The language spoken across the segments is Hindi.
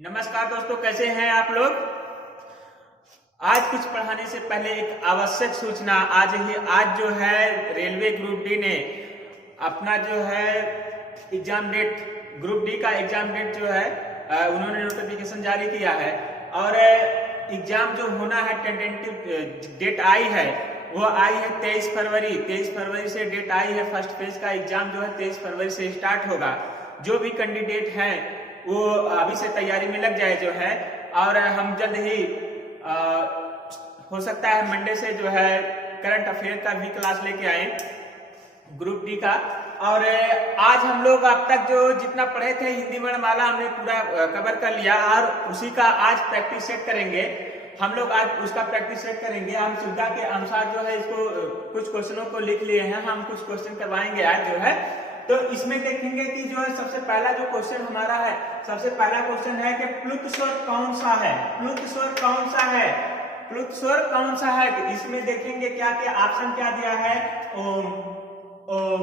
नमस्कार दोस्तों, कैसे हैं आप लोग। आज कुछ पढ़ाने से पहले एक आवश्यक सूचना। आज जो है रेलवे ग्रुप डी ने अपना जो है एग्जाम डेट, ग्रुप डी का एग्जाम डेट जो है उन्होंने नोटिफिकेशन जारी किया है और एग्जाम जो होना है टेंटेटिव डेट आई है, वो आई है 23 फरवरी। 23 फरवरी से डेट आई है। फर्स्ट फेज का एग्जाम जो है 23 फरवरी से स्टार्ट होगा। जो भी कैंडिडेट हैं वो अभी से तैयारी में लग जाए जो है, और हम जल्द ही हो सकता है मंडे से जो है करंट अफेयर का भी क्लास लेके आए ग्रुप डी का। और आज हम लोग अब तक जो जितना पढ़े थे हिंदी वर्णमाला हमने पूरा कवर कर लिया और उसी का आज प्रैक्टिस सेट करेंगे। हम लोग आज उसका प्रैक्टिस सेट करेंगे। हम सुविधा के अनुसार जो है इसको कुछ क्वेश्चनों को लिख लिए हैं। हम कुछ क्वेश्चन करवाएंगे आज जो है। तो इसमें देखेंगे कि जो है सबसे पहला जो क्वेश्चन हमारा है, सबसे पहला क्वेश्चन है कि प्लुत स्वर कौन सा है। प्लुत स्वर कौन सा है, प्लुत स्वर कौन सा है। तो इसमें देखेंगे क्या क्या ऑप्शन क्या दिया है, ओम ओम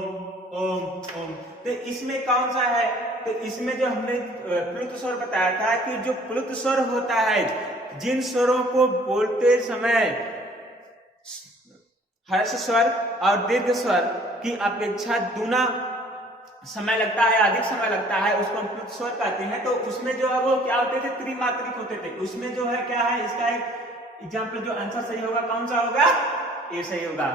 ओम ओम। तो इसमें कौन सा है, तो इसमें जो हमने प्लुत स्वर बताया था कि जो प्लुत स्वर होता है, जिन स्वरों को बोलते समय हर्ष स्वर और दीर्घ स्वर की अपेक्षा दूना समय लगता है, अधिक समय लगता है, उसको हम प्लुत स्वर कहते हैं। तो उसमें जो है वो क्या होते थे, त्रिमात्रिक होते थे। उसमें जो है क्या है, इसका एक एग्जाम्पल जो आंसर सही होगा कौन सा होगा, ये सही होगा।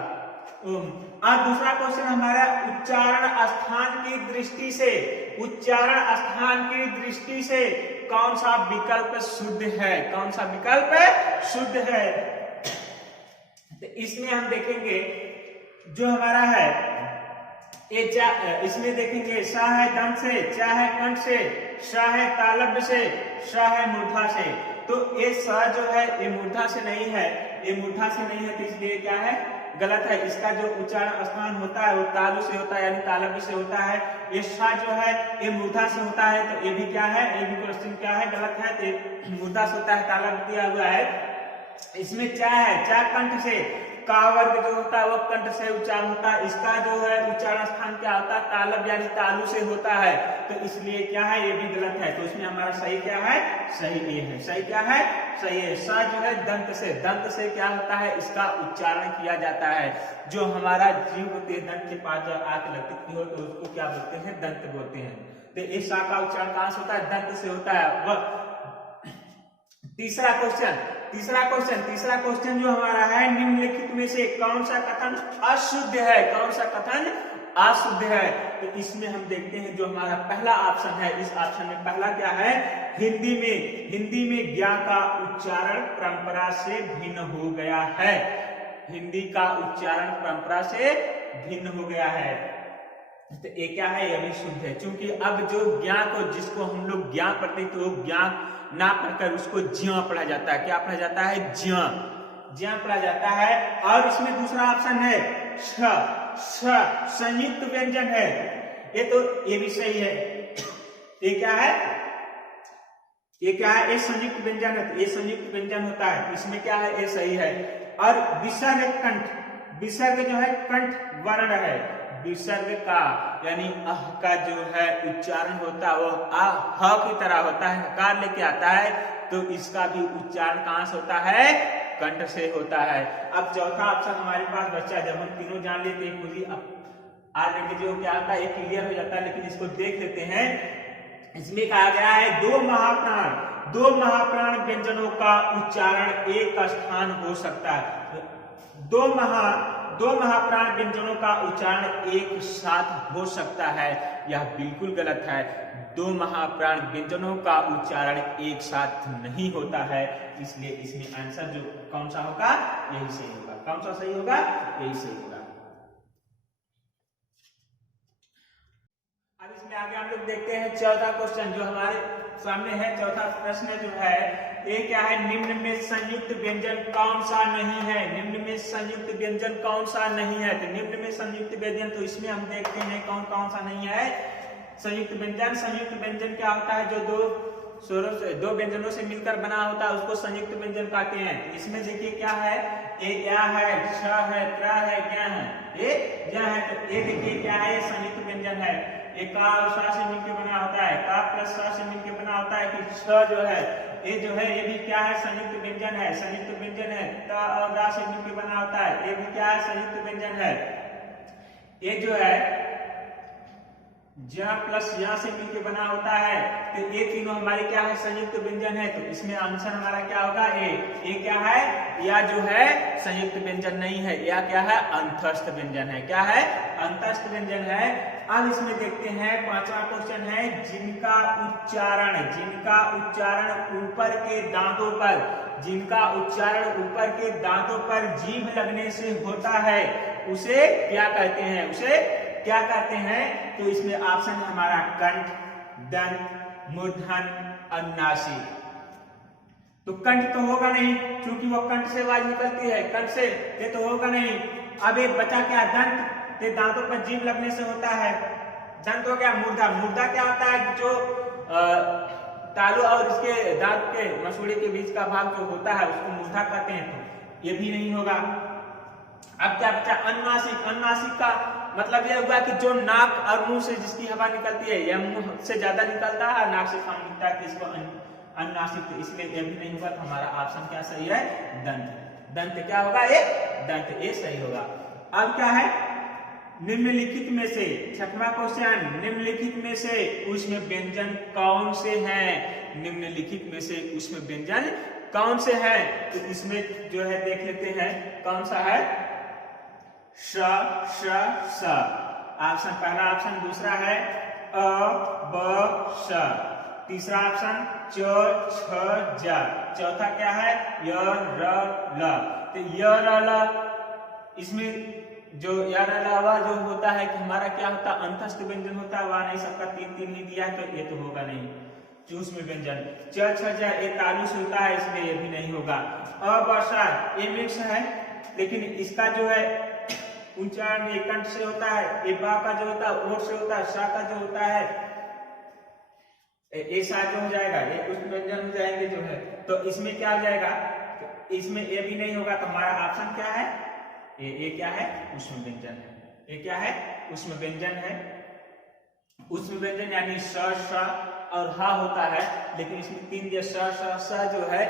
और दूसरा क्वेश्चन हमारा उच्चारण स्थान की दृष्टि से, उच्चारण स्थान की दृष्टि से कौन सा विकल्प शुद्ध है, कौन सा विकल्प शुद्ध है। तो इसमें हम देखेंगे जो हमारा है ये इसमें देखेंगे सा है दंत से, चा है कंठ से, शा है तालव्य से, शा है मूर्धा से। तो ये सा जो है ये मूर्धा से नहीं है, ये मूर्धा से नहीं है, तो इसलिए क्या है, गलत है। इसका जो उच्चारण स्थान होता है वो तालु से होता है, यानी तालव्य से होता है। ये शा जो है ये मूर्धा से होता है, तो ये भी क्या है, ये भी क्वेश्चन क्या है, गलत है। तो मूर्धा से होता है, तालव्य दिया हुआ है। इसमें चा है, चा कंठ से, का वर्ग जो होता है वो कंठ से उच्चारण होता है। इसका जो है उच्चारण स्थान क्या होता है, तालव्य यानी तालु से होता है, तो इसलिए क्या है, ये भी गलत है। तो इसमें हमारा सही क्या है, सही ये है। सही क्या है, सही है। सा जो है दंत से, दंत से क्या होता है, इसका उच्चारण किया जाता है। जो हमारा जीव होते हैं दंत के पास जब आंख लगती हो तो उसको क्या बोलते हैं, दंत बोलते हैं। तो इस सा का उच्चारण कहां से होता है, दंत से होता है। तीसरा क्वेश्चन जो हमारा है, निम्नलिखित में से कौन सा कथन अशुद्ध है, कौन सा कथन अशुद्ध है। तो इसमें हम देखते हैं जो हमारा पहला ऑप्शन है, इस ऑप्शन में पहला क्या है, हिंदी में ज्ञा का उच्चारण परंपरा से भिन्न हो गया है। हिंदी का उच्चारण परंपरा से भिन्न हो गया है, तो ये क्या है, ये भी शुद्ध है। क्योंकि अब जो ज्ञा को, जिसको हम लोग ज्ञा पढ़ते हैं, तो ज्ञा ना पढ़कर उसको ज्या पढ़ा जाता है। क्या पढ़ा जाता है, ज्या, ज्या पढ़ा जाता है। और इसमें दूसरा ऑप्शन है छ, संयुक्त व्यंजन है, ये तो ये भी सही है। ये क्या है, ये क्या है, ये संयुक्त व्यंजन है, ये संयुक्त व्यंजन होता है। इसमें क्या है, ये सही है। और विसर्ग कंठ, विसर्ग जो है कंठ वर्ण है। विसर्ग का यानी अह का जो है उच्चारण होता है वो ह की तरह होता है, हकार लेके आता है, तो इसका भी उच्चारण कहां से होता है, कंठ से होता है। अब चौथा ऑप्शन हमारे पास बच्चा, जब हम तीनों जान लेते हैं खुद ही ऑलरेडी जो क्या होता है क्लियर हो जाता है, लेकिन इसको देख लेते हैं। इसमें कहा गया है दो महाप्राण व्यंजनों का उच्चारण एक स्थान हो सकता है। दो महाप्राण व्यंजनों का उच्चारण एक साथ हो सकता है, यह बिल्कुल गलत है। दो महाप्राण व्यंजनों का उच्चारण एक साथ नहीं होता है, इसलिए इसमें आंसर जो कौन सा होगा, यही सही होगा। कौन सा सही होगा, यही सही होगा। अब इसमें आगे हम लोग देखते हैं चौथा क्वेश्चन जो हमारे सामने है। चौथा प्रश्न जो है ये क्या है, निम्न में संयुक्त व्यंजन कौन सा नहीं है, निम्न में संयुक्त व्यंजन कौन सा नहीं है। तो निम्न में संयुक्त व्यंजन, तो इसमें हम देखते हैं कौन कौन सा नहीं है संयुक्त व्यंजन। संयुक्त व्यंजन क्या होता है, जो दो स्वरों से, दो व्यंजनों से मिलकर बना होता है, उसको संयुक्त व्यंजन कहते हैं। इसमें देखिए क्या है, ए या है, श है, त्र है, ज्ञ है, ये ज्ञ है। तो ये देखिए क्या है, संयुक्त व्यंजन है। ये का और सा से मिलकर बना होता है, का प्लस सा से मिलकर बना होता है कि छ जो है ये जो है ये भी क्या है, संयुक्त व्यंजन है, संयुक्त व्यंजन है। त और रा से मिलकर बना होता है, ये भी क्या है, संयुक्त व्यंजन है। ये जो है ज प्लस या से मिलकर बना होता है, तो ये तीनों हमारे क्या है, संयुक्त व्यंजन है। तो इसमें आंसर हमारा क्या होगा, ए क्या है, या जो है संयुक्त व्यंजन नहीं है, या क्या है, अंतस्थ व्यंजन है। क्या है, अंतस्थ व्यंजन है। अब इसमें देखते हैं पांचवा क्वेश्चन है, जिनका उच्चारण ऊपर के दांतों पर, जिनका उच्चारण ऊपर के दांतों पर जीभ लगने से होता है उसे क्या कहते हैं, उसे क्या कहते हैं। तो इसमें ऑप्शन है हमारा कंठ, दंत, मूर्धन, अनुनासिक। तो कंठ तो होगा नहीं, क्योंकि वो कंठ से आवाज निकलती है, कंठ से, ये तो होगा नहीं। अब एक बचा क्या, दंत, ते दांतों पर जीभ लगने से होता है, दंत हो गया। मूर्धा, मूर्धा क्या होता है, जो तालू और इसके दांत के मसूड़े के बीच का भाग जो होता है उसको मूर्धा कहते हैं, तो ये भी नहीं होगा। अब क्या बचा, अनुनासिक। अनुनासिक का मतलब यह हुआ कि जो नाक और मुंह से जिसकी हवा निकलती है, यह मुंह से ज्यादा निकलता है, नाक से कम निकलता है, तो इसको अनुनासिक, तो इसलिए यह भी नहीं होगा। तो हमारा ऑप्शन क्या सही है, दंत। दंत क्या होगा, ये दंत, ये सही होगा। अब क्या है, निम्नलिखित में से, छठवां क्वेश्चन, निम्नलिखित में से उसमें व्यंजन कौन से हैं, निम्नलिखित में से उसमें व्यंजन कौन से हैं। तो इसमें जो है देख लेते हैं कौन सा है, श, श, स। ऑप्शन पहला ऑप्शन, दूसरा है अ, ब, श, तीसरा ऑप्शन च, छ, ज, चौथा क्या है, य, र, ल। तो य, र, ल, इसमें जो य, र, ल वह जो होता है कि हमारा क्या होता है, अंतस्थ व्यंजन होता है, वह नहीं, सबका तीन तीन ही दिया है, तो ये तो होगा नहीं। चूस में व्यंजन, च, छ, ज, ये तालु से होता है, इसमें ये भी नहीं होगा। अ, ब, श, ये मिक्स है, लेकिन इसका जो है उच्चारण ये कंठ से होता है, ये बा का जो होता है ओठ से होता है, सा का जो होता है ऐसा जो हो जाएगा, ये कुछ व्यंजन हो जाएंगे जो है, तो इसमें क्या हो जाएगा, तो इसमें ये भी नहीं होगा। तो हमारा ऑप्शन क्या है, ये क्या है, उसमें व्यंजन है। ये क्या है, उसमें व्यंजन है। उसमें व्यंजन यानी स, श और हा होता है, लेकिन इसमें तीन दिया, स, श, स जो है,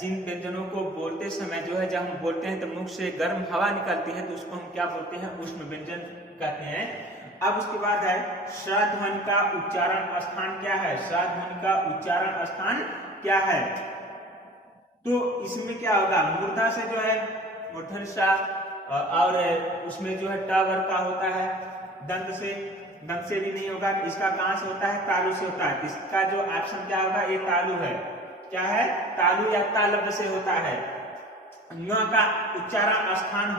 जिन व्यंजनों को बोलते समय जो है, जब हम बोलते हैं तो मुख से गर्म हवा निकलती है, तो उसको हम क्या बोलते हैं, उसमें व्यंजन कहते हैं। अब उसके बाद है स ध्वनि का उच्चारण स्थान क्या है, स ध्वनि का उच्चारण स्थान क्या है। तो इसमें क्या होगा, मूर्धा से जो है मूर्धन सा, और उसमें जो है ट वर्ग का होता है। दंत से भी नहीं होगा, इसका कहां से होता है, तालु से होता है। इसका जो ऑप्शन क्या होगा, ये तालु है। क्या है, तालु या तालब से होता है। ङ का उच्चारण स्थान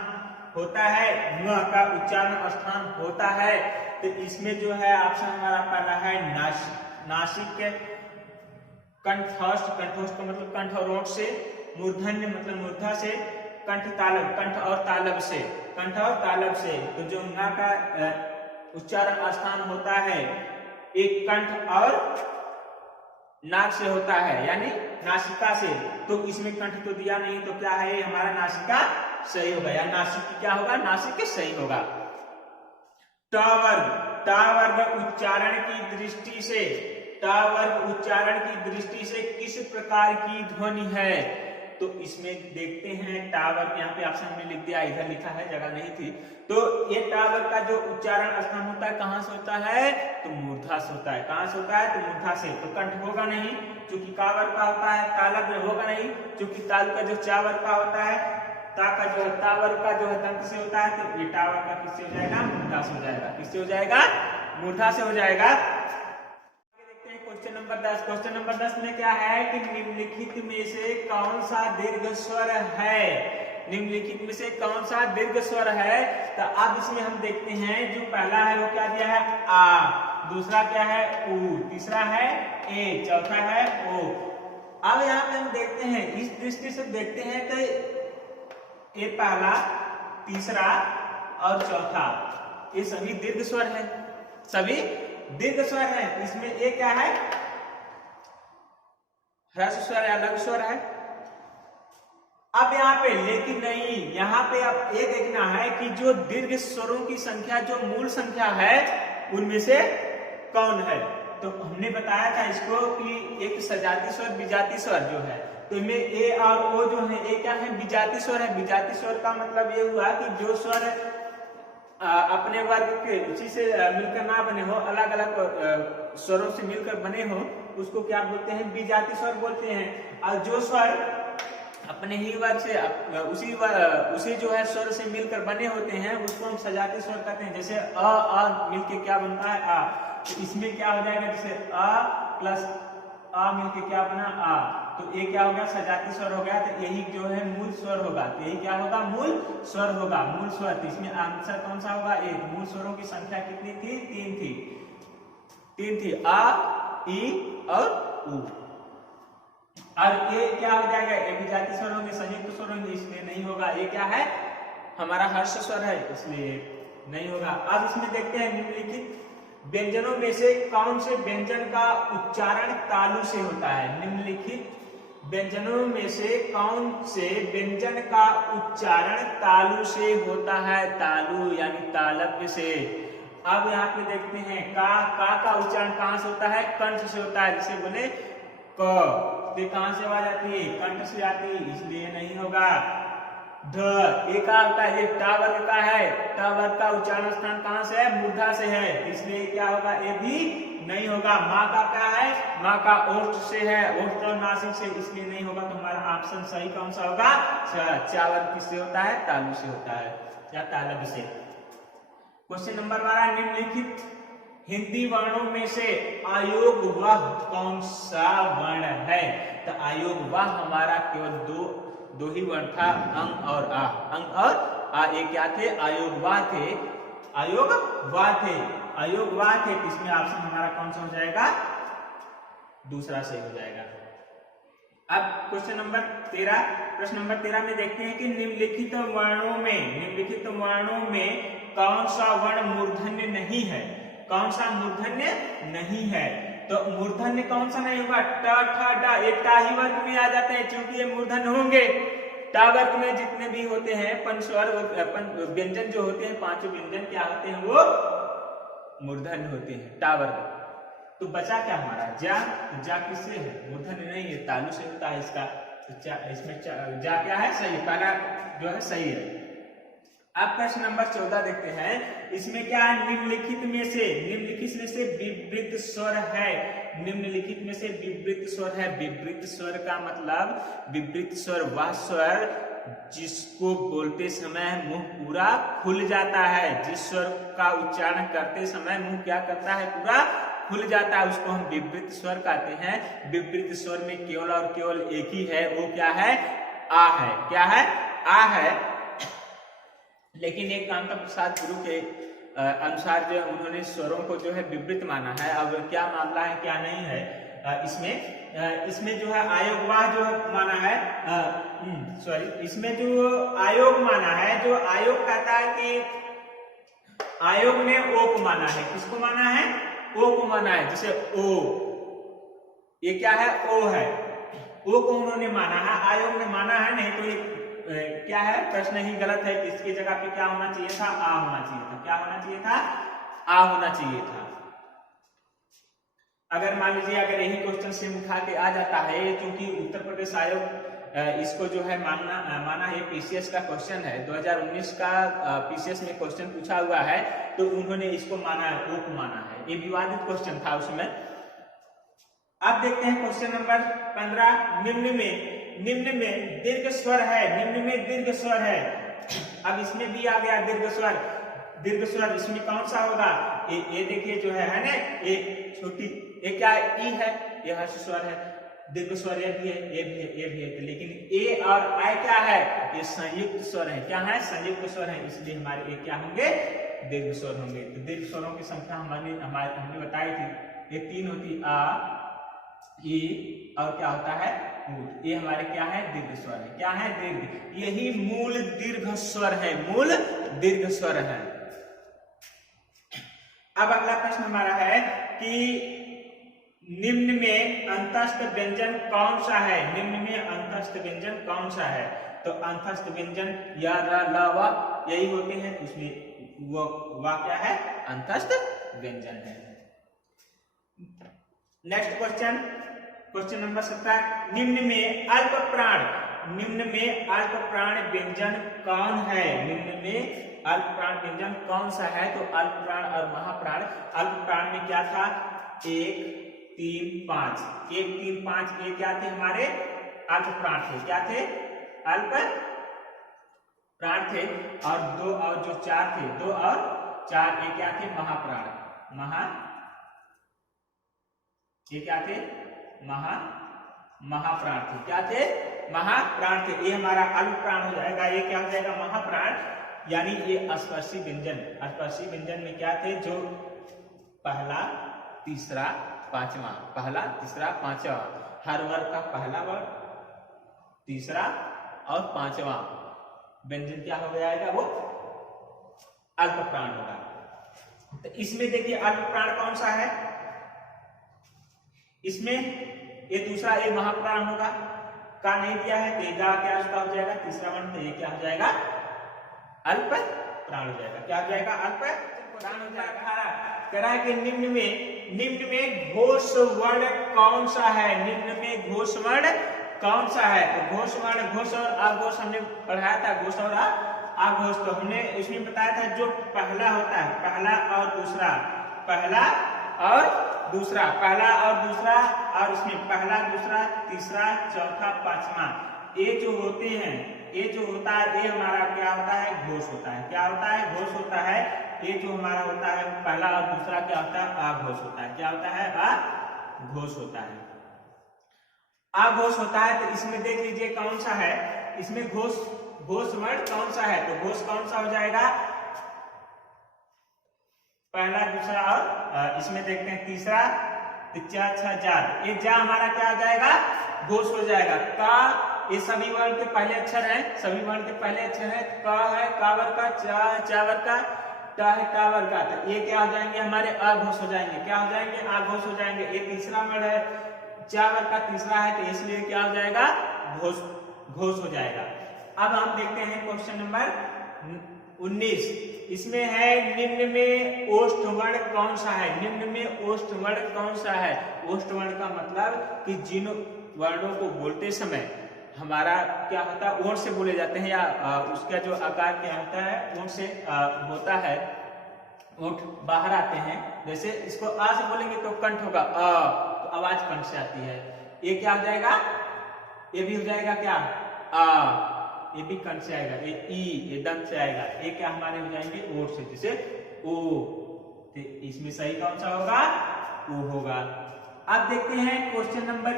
होता है, ङ का उच्चारण स्थान होता है। तो इसमें जो है ऑप्शन हमारा पहला है नासिक के कंठस्थ, कंठस्थ का मतलब कंठ और ओठ से, मूर्धन्य मतलब मूर्धा से, कंठ तालब, कंठ और तालब से, कंठ और तालब से। तो जो ङ का उच्चारण स्थान होता है एक कंठ और नाक से होता है, यानी नासिका से। तो इसमें कंठ तो दिया नहीं, तो क्या है, हमारा नासिका सही होगा, या नासिक क्या होगा, नासिक सही होगा। ट वर्ग उच्चारण की दृष्टि से, ट वर्ग उच्चारण की दृष्टि से किस प्रकार की ध्वनि है। तो इसमें देखते हैं टावर, यहाँ पे ऑप्शन में लिख दिया, इधर लिखा है, जगह नहीं थी। तो ये टावर का जो उच्चारण स्थान होता है कहां से होता है, तो मूर्धा से होता है। कहां से होता है, तो मूर्धा से। तो कंठ होगा नहीं, क्योंकि कावर का होता है। तालब में होगा नहीं, क्योंकि ताल का जो चावर का होता है। ता का जो है टावर का जो है दंत से होता है। तो ये टावर का किससे हो जाएगा, मूर्धा से हो जाएगा। किससे हो जाएगा, मूर्धा से हो जाएगा। क्वेश्चन नंबर 10, क्वेश्चन नंबर 10 में क्या है कि निम्नलिखित में से कौन सा दीर्घ स्वर है, निम्नलिखित में से कौन सा दीर्घ स्वर है। तो अब इसमें हम देखते हैं, जो पहला है वो क्या दिया है, आ, दूसरा क्या है, ऊ, तीसरा है ए, चौथा है ओ। अब यहाँ पे हम देखते हैं, इस दृष्टि से देखते हैं तो ये पहला, तीसरा और चौथा ये सभी दीर्घ स्वर है, सभी दीर्घ स्वर है। इसमें ए क्या है, ह्रस्व स्वर या लघु स्वर है। अब यहाँ पे लेकिन नहीं, यहाँ पे अब ये देखना है कि जो दीर्घ स्वरों की संख्या, जो मूल संख्या है, उनमें से कौन है? तो हमने बताया था इसको कि एक सजाती स्वर विजाती स्वर जो है, तो इनमें ए और ओ जो है, ए क्या है? विजाती स्वर है। विजाती स्वर का मतलब ये हुआ कि जो स्वर अपने वर्ग के उसी से मिलकर ना बने हो, अलग अलग स्वरों से मिलकर बने हो, उसको क्या बोलते हैं? विजाती स्वर बोलते हैं। और जो स्वर अपने ही वर्ग से उसी जो है स्वर से मिलकर बने होते हैं, उसको हम सजाती स्वर कहते हैं। जैसे अ मिलके क्या बनता है? आ। तो इसमें क्या हो जाएगा? जैसे अ प्लस आ मिलके क्या बना? आ। तो ये क्या हो गया? सजाती स्वर हो गया। तो यही जो है मूल स्वर होगा। तो यही क्या होगा? मूल स्वर होगा। मूल स्वर। तो इसमें आंसर कौन सा होगा? एक। मूल स्वरों की संख्या कितनी थी? 3 थी। 3 थी। आ, ई और उ। और ये क्या हो जाएगा? ये विजाती स्वर होंगे, संयुक्त स्वर होंगे, इसलिए नहीं होगा। ये क्या है? हमारा हर्ष स्वर है, इसलिए नहीं होगा। अब इसमें देखते हैं निम्नलिखित व्यंजनों में से कौन से व्यंजन का उच्चारण तालु से होता है? निम्नलिखित व्यंजनों में से कौन से व्यंजन का उच्चारण तालु से होता है? तालु यानी तालव्य से। अब यहाँ पे देखते हैं का उच्चारण कहां से होता है? कंठ से होता है। जैसे बोले क, तो कहां से आवाज आती है? कंठ से आती है, इसलिए नहीं होगा। ध, ये का होता है? ये टा वर्ग का है। टा वर्ग का उच्चारण स्थान कहां से है? मूर्धा से है, इसलिए क्या होगा? ये भी नहीं होगा। माँ का क्या है? माँ का ओष्ठ से है, ओष्ठ और नासिक से, इसलिए नहीं होगा। तो हमारा ऑप्शन सही कौन सा होगा? चा वर्ग किससे होता है? तालु से होता है, या तालव्य से। क्वेश्चन नंबर 12, निम्नलिखित हिंदी वर्णों में से अयोग वाह कौन सा वर्ण है? तो अयोग वाह हमारा केवल दो ही वर्ण था, अंग और आ। अंग और आ ये क्या थे? अयोग वाह थे। अयोग वाह थे, अयोग वाह थे। इसमें ऑप्शन हमारा कौन सा हो जाएगा? दूसरा सही हो जाएगा। अब क्वेश्चन नंबर 13, प्रश्न नंबर 13 में देखते हैं कि निम्नलिखित वर्णों में कौन सा वर्ण मूर्धन्य नहीं है? कौन सा मूर्धन्य नहीं है? तो मूर्धन्य कौन सा नहीं होगा? ट, ठ, ड, ये टा ही वर्ग में आ जाते हैं, क्योंकि ये मूर्धन्य होंगे। टा वर्ग में जितने भी होते हैं पंचस्वर व्यंजन जो होते हैं, पांचों व्यंजन क्या होते हैं? वो मूर्धन्य होते हैं, टा वर्ग। तो बचा क्या हमारा? जा। जा किससे है? मूर्धन्य नहीं है, तालु से होता है इसका। तो इसमें जा क्या है? सही, पहला जो है सही है। अब प्रश्न नंबर 14 देखते हैं। इसमें क्या है? निम्नलिखित में से विवृत स्वर है। निम्नलिखित में से विवृत स्वर है। विवृत स्वर का मतलब, विवृत स्वर वह स्वर जिसको बोलते समय मुंह पूरा खुल जाता है। जिस स्वर का उच्चारण करते समय मुंह क्या करता है? पूरा खुल जाता है, उसको हम विवृत स्वर कहते हैं। विवृत स्वर में केवल और केवल एक ही है, वो क्या है? आ है। क्या है? आ है। लेकिन एक कांता प्रसाद गुरु के अनुसार जो उन्होंने स्वरों को जो है विवृत माना है। अब क्या मामला है, क्या नहीं है इसमें जो है आयोगवाह जो माना है, इसमें जो आयोग माना है, जो आयोग कहता है कि आयोग ने ओ को माना है। किसको माना है? ओ को माना है। जैसे ओ, ये क्या है? ओ है। ओ को उन्होंने माना है, आयोग ने माना है। नहीं तो ये क्या है? प्रश्न ही गलत है। इसकी जगह पे क्या होना चाहिए था? आ होना चाहिए था। क्या होना चाहिए था? आ होना चाहिए था। अगर मान लीजिए अगर यही क्वेश्चन से उठा के आ जाता है, क्योंकि उत्तर प्रदेश आयोग इसको जो है माना है, पीसीएस का क्वेश्चन है, 2019 का पीसीएस में क्वेश्चन पूछा हुआ है, तो उन्होंने इसको माना है, ओ को माना है। ये विवादित क्वेश्चन था उसमें। अब देखते हैं क्वेश्चन नंबर 15। निम्न में दीर्घ स्वर है। निम्न में दीर्घ स्वर है। अब इसमें भी आ गया दीर्घ स्वर। दीर्घ स्वर इसमें कौन सा होगा? ये देखिए जो है ना, ये छोटी, ये क्या है? ई है, ये हर्ष स्वर है। दीर्घ स्वर ये भी है, ये भी है, ये भी है। लेकिन ए और आई क्या है? ये संयुक्त स्वर है। क्या है? संयुक्त स्वर है, इसलिए हमारे ये क्या होंगे? दीर्घ स्वर होंगे। तो दीर्घ स्वरों की संख्या हमने बताई थी, ये 3 होती, आ, ई और क्या होता है? मूल। ये हमारे क्या है? दीर्घ स्वर है। क्या है? दीर्घ। यही मूल दीर्घ स्वर है, मूल दीर्घ स्वर है। अब अगला प्रश्न हमारा है कि निम्न में अंतस्थ व्यंजन कौन सा है? निम्न में अंतस्थ व्यंजन कौन सा है? तो अंतस्थ व्यंजन या र, ल, व यही होते हैं। उसमें वो वा क्या है? अंतस्थ व्यंजन है। नेक्स्ट क्वेश्चन, क्वेश्चन नंबर 17, निम्न में अल्प प्राण व्यंजन कौन है? निम्न में अल्प प्राण व्यंजन कौन सा है? तो अल्प प्राण और महाप्राण। अल्प प्राण में क्या था? 1 3 5, 1 3 5 ये क्या थे? हमारे अल्प प्राण थे। क्या थे? अल्प प्राण थे। और 2 और जो 4 थे, 2 और 4 ये क्या थे? महाप्राण। ये क्या थे? महाप्राण थे। क्या थे? महाप्राण थे। ये हमारा अल्प प्राण हो जाएगा। ये क्या हो जाएगा? महाप्राण। यानी ये स्पर्शी व्यंजन। स्पर्शी व्यंजन में क्या थे? जो पहला, तीसरा, पांचवा, पहला, तीसरा, पांचवा, हर वर्ग का पहला वर्ग, तीसरा और पांचवा व्यंजन क्या हो जाएगा? वो अल्प प्राण होगा। तो इसमें देखिए अल्प प्राण कौन सा है? इसमें ये दूसरा, ये महाप्राण होगा। का नहीं दिया है तो गा क्या उसका हो जाएगा? तीसरा वर्ण। तो ये क्या हो जाएगा? अल्प प्राण हो जाएगा। क्या हो जाएगा? अल्प प्राण हो जाएगा। कह रहा है कि निम्न में घोष वर्ण कौन सा है? निम्न में घोष वर्ण कौन सा है? तो घोष वर्ण, घोष और आघोष हमने पढ़ाया था। घोष और आघोष तो हमने इसमें बताया था जो पहला होता है, पहला और दूसरा, पहला और दूसरा, पहला और दूसरा, और इसमें पहला, दूसरा, तीसरा, चौथा, पांचवा, ये जो होते हैं, ये जो होता है ये हमारा क्या होता है? घोष होता है। क्या होता है? घोष होता है। ये जो हमारा होता है पहला और दूसरा क्या होता है? आघोष होता है। क्या होता है? आघोष होता है। आघोष होता है। तो इसमें देख लीजिए कौन सा है? इसमें घोष वर्ण कौन सा है? तो घोष कौन सा हो जाएगा? पहला, दूसरा और इसमें देखते हैं तीसरा, तिचा, छा, जा। ये जा हमारा क्या हो जाएगा? घोष हो जाएगा। का ये सभी वर्ण के पहले अक्षर हैं। सभी वर्ण के पहले अक्षर है। क है कावर का, चावर का, टा है टावर का। तो ये क्या हो जाएंगे? हमारे अघोष हो जाएंगे। क्या हो जाएंगे? अघोष हो जाएंगे। ये तीसरा वर्ण है, चावर का तीसरा है, तो इसलिए क्या हो जाएगा? घोष हो जाएगा। अब हम देखते हैं क्वेश्चन नंबर 19। इसमें है निम्न में ओष्ठ वर्ण कौन सा है? निम्न में ओष्ठ वर्ण कौन सा है? ओष्ठ वर्ण का मतलब कि जिन वर्णों को बोलते समय हमारा क्या होता है? ओठ से बोले जाते हैं, या उसका जो आकार क्या होता है? ओठ से होता है, ओठ बाहर आते हैं। जैसे इसको आ से बोलेंगे तो कंठ होगा अ, तो आवाज कंठ से आती है। ये क्या हो जाएगा? ये भी हो जाएगा क्या? आ। ये भी कंठ से आएगा। ये ई, ये दंत से आएगा। ये क्या हमारे हो जाएंगे? ओठ से। जैसे ओ, तो इसमें सही कौन सा होगा? ओ होगा। अब देखते हैं क्वेश्चन नंबर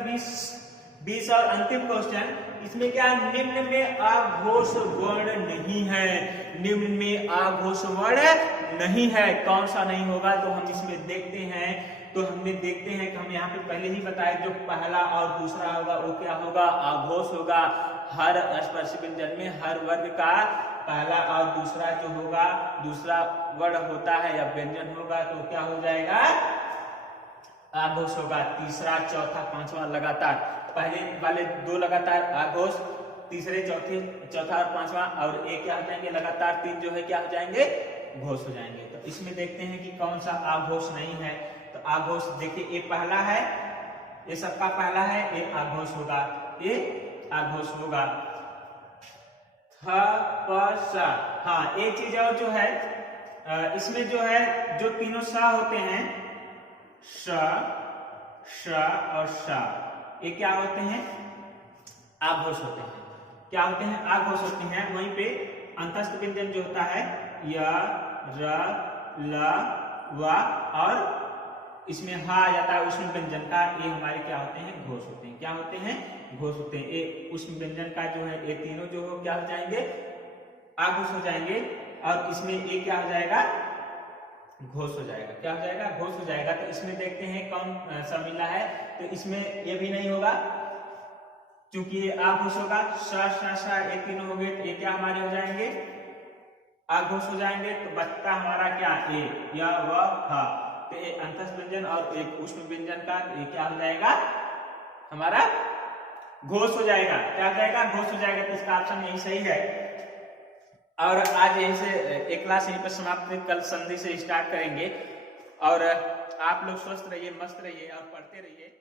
20 और अंतिम क्वेश्चन। इसमें क्या? निम्न में आघोष वर्ण नहीं है। निम्न में आघोष वर्ण नहीं है। कौन सा नहीं होगा? तो हम इसमें देखते हैं। तो हमने देखते हैं कि हम यहाँ पे पहले ही बताए जो पहला और दूसरा होगा वो क्या होगा? आघोष होगा। हर स्पर्शी व्यंजन में हर वर्ग का पहला और दूसरा जो होगा, दूसरा वर्ण होता है या व्यंजन होगा, तो क्या हो जाएगा? आघोष होगा। तीसरा, चौथा, पांचवा लगातार, पहले वाले 2 लगातार आघोष, तीसरे, चौथा और पांचवा, और एक क्या हो जाएंगे? लगातार 3 जो है क्या हो जाएंगे? घोष हो जाएंगे। तो इसमें देखते हैं कि कौन सा आघोष नहीं है। तो आघोष देखिए, ये पहला है, ये सबका पहला है, ये आघोष होगा। ये आघोष होगा। हाँ, एक चीज और जो है इसमें जो है जो तीनों सा होते हैं, श, श और श, ये क्या होते हैं? आघोष होते हैं। क्या होते हैं? आघोष होते हैं। वहीं पे अंतस्थ व्यंजन जो होता है य, र, ल, व, और इसमें हा आ जाता है उष्ण व्यंजन का, ये हमारे क्या होते हैं? घोष होते हैं। क्या होते हैं? घोष होते हैं। ये उष्ण व्यंजन का जो है, ये तीनों जो हो क्या हो जाएंगे? आघोष हो जाएंगे। और इसमें ये क्या हो जाएगा? घोष हो जाएगा। क्या हो जाएगा? घोष हो जाएगा। तो इसमें देखते हैं कौन सा मिला है। तो इसमें ये भी नहीं होगा क्योंकि ये आघोष होगा। श, ये तीनों हो गए, तो ये क्या हमारे हो जाएंगे? आघोष हो जाएंगे। तो बचता हमारा क्या? ए, य, व, ह। तो एक अंतस्थ व्यंजन और एक उष्ण व्यंजन का ये क्या हो जाएगा? हमारा घोष हो जाएगा। क्या हो जाएगा? घोष हो जाएगा। तो इसका ऑप्शन यही सही है। और आज यहीं से एक क्लास यहीं पर समाप्त, कल संधि से स्टार्ट करेंगे। और आप लोग स्वस्थ रहिए, मस्त रहिए और पढ़ते रहिए।